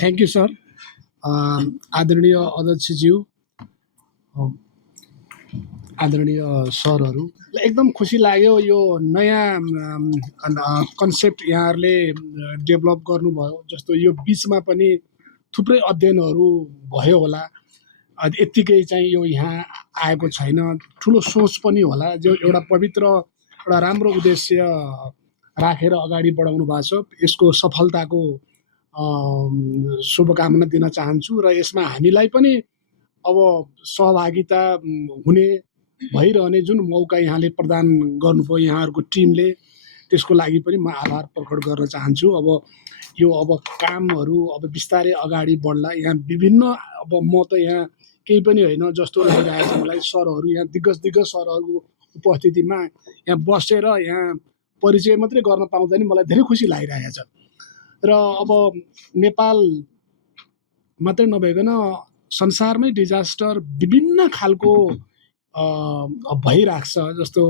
Thank you sir. आदरणीय अध्यक्षज्यू, आदरणीय सरहरू, एकदम खुसी लाग्यो यो नयाँ कन्सेप्ट यहाँहरूले डेभलप गर्नुभयो। जस्तो यो बिचमा पनि थुप्रै अध्ययनहरू भयो होला, यत्तिकै चाहिँ यो यहाँ आएको छैन, ठुलो सोच पनि होला। जो एउटा पवित्र एउटा राम्रो उद्देश्य राखेर अगाडि बढाउनु भएको छ। यसको सफलताको शुभकामना दिन चाहन्छु र यसमा हामीलाई पनि अब सहभागिता हुने भइरहने जुन मौका यहाँले प्रदान गर्नुभयो यहाँहरूको टिमले, त्यसको लागि पनि म आभार प्रकट गर्न चाहन्छु। अब यो कामहरू बिस्तारै अगाडि बढ्ला। यहाँ विभिन्न म त यहाँ केही पनि होइन जस्तो लागिरहेको छ मलाई। सरहरू यहाँ दिग्गज सरहरूको उपस्थितिमा यहाँ बसेर यहाँ परिचय मात्रै गर्न पाउँदा नि मलाई धेरै खुसी लागिरहेको छ। र अब नेपाल मात्रै नभइकन संसारमै डिजास्टर विभिन्न खालको भइरहेको छ। जस्तो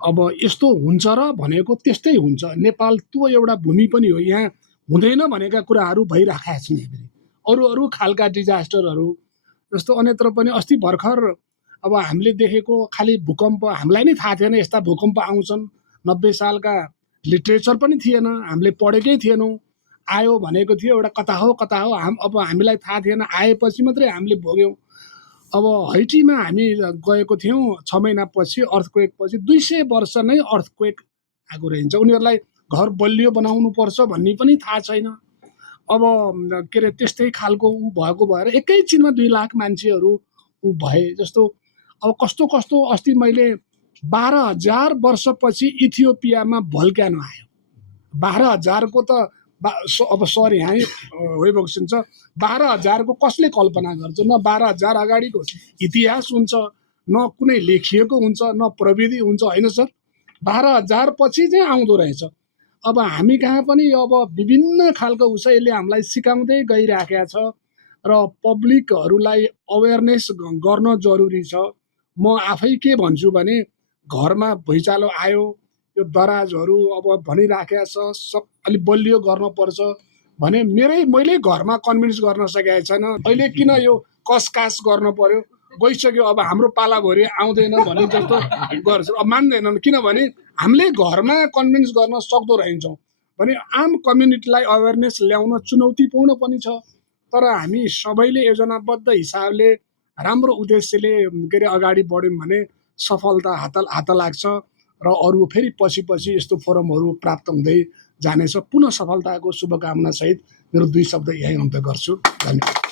अब यस्तो हुन्छ र भनेको त्यस्तै हुन्छ। नेपाल त्यो एउटा भूमि पनि हो, यहाँ हुँदैन भनेका कुराहरू भइरहेका छन्। अरू खालका डिजास्टरहरू जस्तो अन्यत्र पनि अस्ति भर्खर अब हामीले देखेको खालि भूकम्प, हामीलाई नै थाहा थिएन यस्ता भूकम्प आउँछन्। 90 सालका लिट्रेचर पनि थिएन, हामीले पढेकै थिएनौँ। आयो भनेको थियो एउटा कता हो अब हामीलाई थाहा थिएन, आएपछि मात्रै हामीले भोग्यौँ। अब हैटीमा हामी गएको थियौँ 6 महिनापछि अर्थक्वेक पछि 200 वर्ष नै अर्थक्वेक आएको रहन्छ। उनीहरूलाई घर बलियो बनाउनु पर्छ भन्ने पनि थाहा छैन। अब के अरे त्यस्तै खालको भएको भएर एकैछिनमा 2 लाख मान्छेहरू भए। जस्तो अब कस्तो अस्ति मैले 12,000 वर्षपछि इथियोपियामा भल्क्यानो आयो। 12,000 को त अब सर यहाँ होइबक्सिन्छ। 12,000 को कसले कल्पना गर्छ? न 12,000 अगाडिको इतिहास हुन्छ, न कुनै लेखिएको हुन्छ, न प्रविधि हुन्छ, होइन सर? 12,000 पछि चाहिँ आउँदो रहेछ। अब हामी कहाँ पनि अब विभिन्न खालको उसैले हामीलाई सिकाउँदै गइराखेको छ र पब्लिकहरूलाई अवेरनेस गर्न जरुरी छ। म आफै के भन्छु भने घरमा भुइँचालो आयो, यो दराजहरू अब भनिराखेको छ अलि बलियो गर्नुपर्छ भने मैले घरमा कन्भिन्स गर्न सकेको छैन। अहिले किन यो कसकास गर्न पर्यो? गइसक्यो, अब हाम्रो पालाभरि आउँदैन भने जस्तो गर्छ। अब मान्दैनन्, किनभने हामीले घरमा कन्भिन्स गर्न सक्दो रहेछौँ भने आम कम्युनिटीलाई अवेरनेस ल्याउन चुनौतीपूर्ण पनि छ। तर हामी सबैले योजनाबद्ध हिसाबले राम्रो उद्देश्यले के अरे अगाडि बढ्यौँ भने सफलता हात लाग्छ र अरू फेरि पछि यस्तो फोरमहरू प्राप्त हुँदै जानेछ। पुनः सफलताको शुभकामना सहित मेरो 2 शब्द यही अन्त्य गर्छु। धन्यवाद।